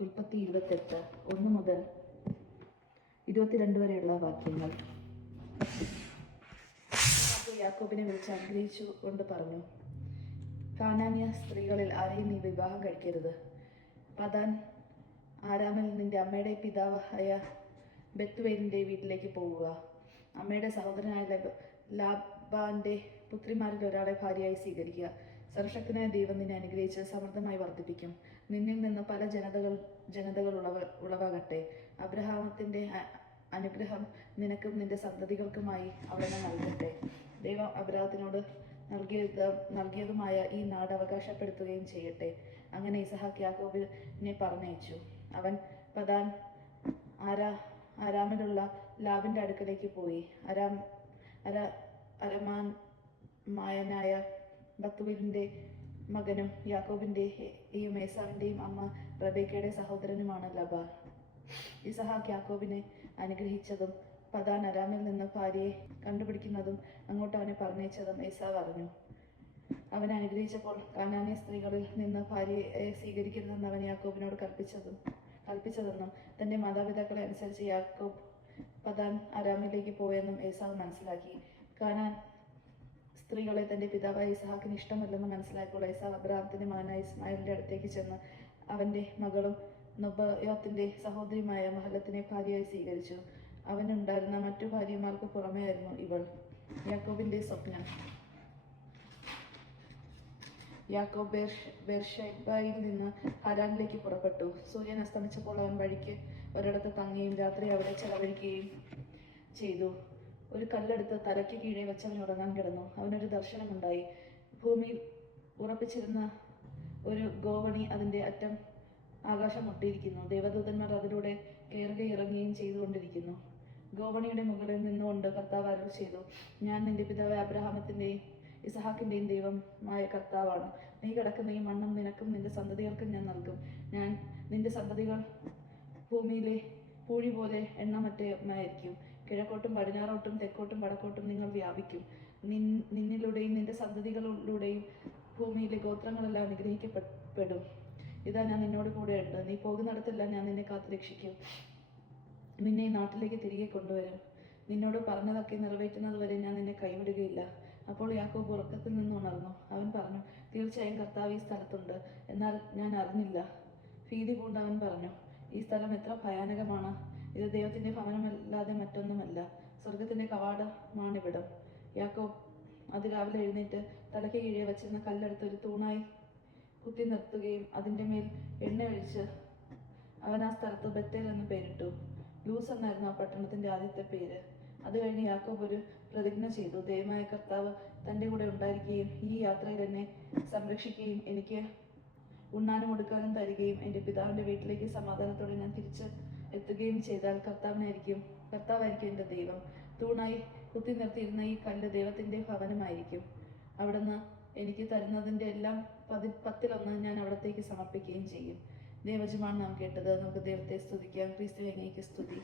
ഉൽപ്പത്തി 28 1 മുതൽ 22 വരെയുള്ള വാക്യങ്ങൾ. യാക്കോബിനെ വിളിച്ച് അനുഗ്രഹിച്ചു കൊണ്ട് പറഞ്ഞു, കാനാന്യ സ്ത്രീകളിൽ ആരെയും നീ വിവാഹം കഴിക്കരുത്. പദാൻ ആരാമിൽ നിന്റെ അമ്മയുടെ പിതാവായ ബെത്തുവേലിൻ്റെ വീട്ടിലേക്ക് പോവുക. അമ്മയുടെ സഹോദരനായ ലാബാന്റെ പുത്രിമാരിൽ ഒരാളെ ഭാര്യയായി സ്വീകരിക്കുക. സർവശക്തനായ ദൈവം നിന്നെ അനുഗ്രഹിച്ച് സമൃദ്ധമായി വർദ്ധിപ്പിക്കും. നിന്നിൽ നിന്ന് പല ജനതകൾ ഉളവാകട്ടെ. അബ്രഹാമത്തിന്റെ അനുഗ്രഹം നിനക്കും നിന്റെ സന്തതികൾക്കുമായി അവിടുന്ന് നൽകട്ടെ. ദൈവം അബ്രഹാത്തിനോട് നൽകിയതുമായ ഈ നാട് അവകാശപ്പെടുത്തുകയും ചെയ്യട്ടെ. അങ്ങനെ ഇസഹാക്ക് യാക്കോബിനെ പറഞ്ഞയച്ചു. അവൻ പദാൻ ആരാമിലുള്ള ലാബിന്റെ അടുക്കലേക്ക് പോയി. അരമാനായ ബത്തുവിലിന്റെ മകനും യാക്കോബിന്റെയും ഏസാവിന്റെയും അമ്മ റബേക്കയുടെ സഹോദരനുമാണ് ലബാൻ. ഇസഹാക്ക് യാക്കോബിനെ അനുഗ്രഹിച്ചതും പദാൻ അരാമിൽ നിന്ന് ഭാര്യയെ കണ്ടുപിടിക്കുന്നതും അങ്ങോട്ട് അവനെ പറഞ്ഞയച്ചതും ഏസാവ് അറിഞ്ഞു. അവനെ അനുഗ്രഹിച്ചപ്പോൾ കാനാന്യ സ്ത്രീകളിൽ നിന്ന് ഭാര്യയെ സ്വീകരിക്കരുതെന്ന് അവൻ യാക്കോബിനോട് കൽപ്പിച്ചതെന്നും തന്റെ മാതാപിതാക്കളെ അനുസരിച്ച് യാക്കോബ് പദാൻ അരാമിലേക്ക് പോയെന്നും ഏസാവ് മനസ്സിലാക്കി. കാനാൻ സ്ത്രീകളെ തന്റെ പിതാവായ ഇസഹാക്കിന് ഇഷ്ടമല്ലെന്ന് മനസ്സിലാക്കിയപ്പോൾ ഏസാവ് അബ്രഹാത്തിന്റെ മകനായ ഇസ്മായിലിന്റെ അടുത്തേക്ക് ചെന്ന് അവന്റെ മകളും നൊബയോത്തിന്റെ സഹോദരിയുമായ മഹലത്തിനെ ഭാര്യയായി സ്വീകരിച്ചു. അവനുണ്ടായിരുന്ന മറ്റു ഭാര്യമാർക്ക് പുറമെയായിരുന്നു ഇവൾ. യാക്കോബിന്റെ സ്വപ്നം. യാക്കോബ് ബേർഷെബയിൽ നിന്ന് ഹാരാനിലേക്ക് പുറപ്പെട്ടു. സൂര്യൻ അസ്തമിച്ചപ്പോൾ അവൻ വഴിക്ക് ഒരിടത്ത് തങ്ങുകയും രാത്രി അവിടെ ചെലവഴിക്കുകയും ചെയ്തു. ഒരു കല്ലെടുത്ത് തലയ്ക്ക് കീഴെ വെച്ച് അവൻ ഉറങ്ങാൻ കിടന്നു. അവനൊരു ദർശനമുണ്ടായി. ഭൂമിയിൽ ഉറപ്പിച്ചിരുന്ന ഒരു ഗോവണി അതിന്റെ അറ്റം ആകാശം മുട്ടിയിരിക്കുന്നു. ദേവദൂതന്മാർ അതിലൂടെ കയറുകയും ഇറങ്ങുകയും ചെയ്തുകൊണ്ടിരിക്കുന്നു. ഗോവണിയുടെ മുകളിൽ നിന്നുകൊണ്ട് കർത്താവ് അരുൾ ചെയ്തു, ഞാൻ നിന്റെ പിതാവായ അബ്രഹാമത്തിന്റെയും ഇസഹാക്കിന്റെയും ദൈവമായ കർത്താവാണ്. നീ കിടക്കുന്ന ഈ മണ്ണും നിനക്കും നിന്റെ സന്തതികൾക്കും ഞാൻ നൽകും. ഞാൻ നിന്റെ സന്തതികൾ ഭൂമിയിലെ പൂഴി പോലെ എണ്ണമറ്റമായിരിക്കും. കിഴക്കോട്ടും പടിഞ്ഞാറോട്ടും തെക്കോട്ടും വടക്കോട്ടും നിങ്ങൾ വ്യാപിക്കും. നിന്നിലൂടെയും നിന്റെ സന്തതികളിലൂടെയും ഭൂമിയിലെ ഗോത്രങ്ങളെല്ലാം അനുഗ്രഹിക്കപ്പെടും. ഇതാ ഞാൻ നിന്നോട് കൂടെയുണ്ട്. നീ പോകുന്നിടത്തെല്ലാം ഞാൻ നിന്നെ കാത്തു രക്ഷിക്കും. നിന്നെ ഈ നാട്ടിലേക്ക് തിരികെ കൊണ്ടുവരും. നിന്നോട് പറഞ്ഞതൊക്കെ നിറവേറ്റുന്നതുവരെ ഞാൻ നിന്നെ കൈവിടുകയില്ല. അപ്പോൾ യാക്കോബ് ഉറക്കത്തിൽ നിന്ന് ഉണർന്നു. അവൻ പറഞ്ഞു, തീർച്ചയായും കർത്താവ് ഈ സ്ഥലത്തുണ്ട്, എന്നാൽ ഞാൻ അറിഞ്ഞില്ല. ഭീതി പൂണ്ട് അവൻ പറഞ്ഞു, ഈ സ്ഥലം എത്ര ഭയാനകമാണ്! ഇത് ദൈവത്തിന്റെ ഭവനമല്ലാതെ മറ്റൊന്നുമല്ല. സ്വർഗത്തിന്റെ കവാടമാണിവിടം. യാക്കോബ് അതിരാവിലെ എഴുന്നേറ്റ് തലയ്ക്ക് കീഴെ വച്ചിരുന്ന കല്ലെടുത്ത് ഒരു തൂണായി കുത്തി നിർത്തുകയും അതിന്റെ മേൽ എണ്ണ ഒഴിച്ച് അവൻ ആ സ്ഥലത്ത് ബത്തേൽ എന്ന് പേരിട്ടു. ലൂസ് എന്നായിരുന്നു ആ പട്ടണത്തിന്റെ ആദ്യത്തെ പേര്. അത് കഴിഞ്ഞ് യാക്കോബ് ഒരു പ്രതിജ്ഞ ചെയ്തു, ദൈവമായ കർത്താവ് തന്റെ കൂടെ ഉണ്ടായിരിക്കുകയും ഈ യാത്രയിൽ എന്നെ സംരക്ഷിക്കുകയും എനിക്ക് ഉണ്ണാനും ഒടുക്കാനും തരികയും എൻ്റെ പിതാവിന്റെ വീട്ടിലേക്ക് സമാധാനത്തോടെ ഞാൻ തിരിച്ച് എത്തുകയും ചെയ്താൽ കർത്താവായിരിക്കും എൻ്റെ ദൈവം. തൂണായി കുത്തി നിർത്തിയിരുന്ന ഈ കല്ല് ദൈവത്തിന്റെ ഭവനമായിരിക്കും. അവിടുന്ന് എനിക്ക് തരുന്നതിന്റെ എല്ലാം 10-1 ഞാൻ അവിടത്തേക്ക് സമർപ്പിക്കുകയും ചെയ്യും. ദൈവജനമാണ് നാം കേട്ടത്. നമുക്ക് ദൈവത്തെ സ്തുതിക്കാം. ക്രിസ്തുവിനെ സ്തുതി.